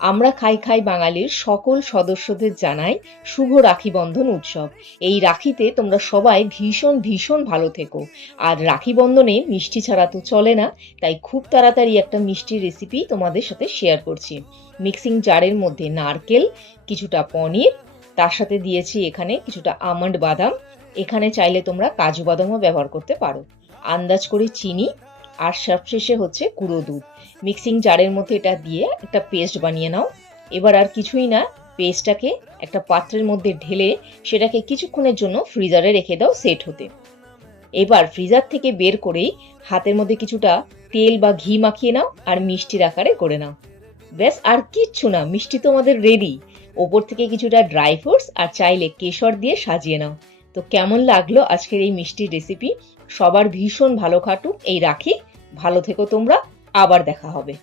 আমরা খাই খাই বাঙালির সকল সদস্যদের জানাই শুভ রাখি বন্ধন উৎসব। এই রাখিতে তোমরা সবাই ভীষণ ভীষণ ভালো থেকো। আর রাখি বন্ধনে মিষ্টি ছাড়া তো চলে না, তাই খুব তাড়াতাড়ি একটা মিষ্টির রেসিপি তোমাদের সাথে শেয়ার করছি। মিক্সিং জারের মধ্যে নারকেল, কিছুটা পনির, তার সাথে দিয়েছি এখানে কিছুটা আমন্ড বাদাম, এখানে চাইলে তোমরা কাজু বাদামও ব্যবহার করতে পারো, আন্দাজ করে চিনি, আর সবশেষে হচ্ছে গুঁড়ো দুধ। মিক্সিং জারের মধ্যে এটা দিয়ে একটা পেস্ট বানিয়ে নাও। এবার আর কিছুই না, পেস্টটাকে একটা পাত্রের মধ্যে ঢেলে সেটাকে কিছুক্ষণের জন্য ফ্রিজারে রেখে দাও সেট হতে। এবার ফ্রিজার থেকে বের করেই হাতের মধ্যে কিছুটা তেল বা ঘি মাখিয়ে নাও আর মিষ্টির আকারে করে নাও। ব্যাস, আর কিচ্ছু না, মিষ্টি তোমাদের রেডি। ওপর থেকে কিছুটা ড্রাই ফ্রুটস আর চাইলে কেশর দিয়ে সাজিয়ে নাও। তো কেমন লাগলো আজকের এই মিষ্টির রেসিপি? সবার ভীষণ ভালো কাটুক এই রাখি। ভালো থেকো তোমরা, আবার দেখা হবে।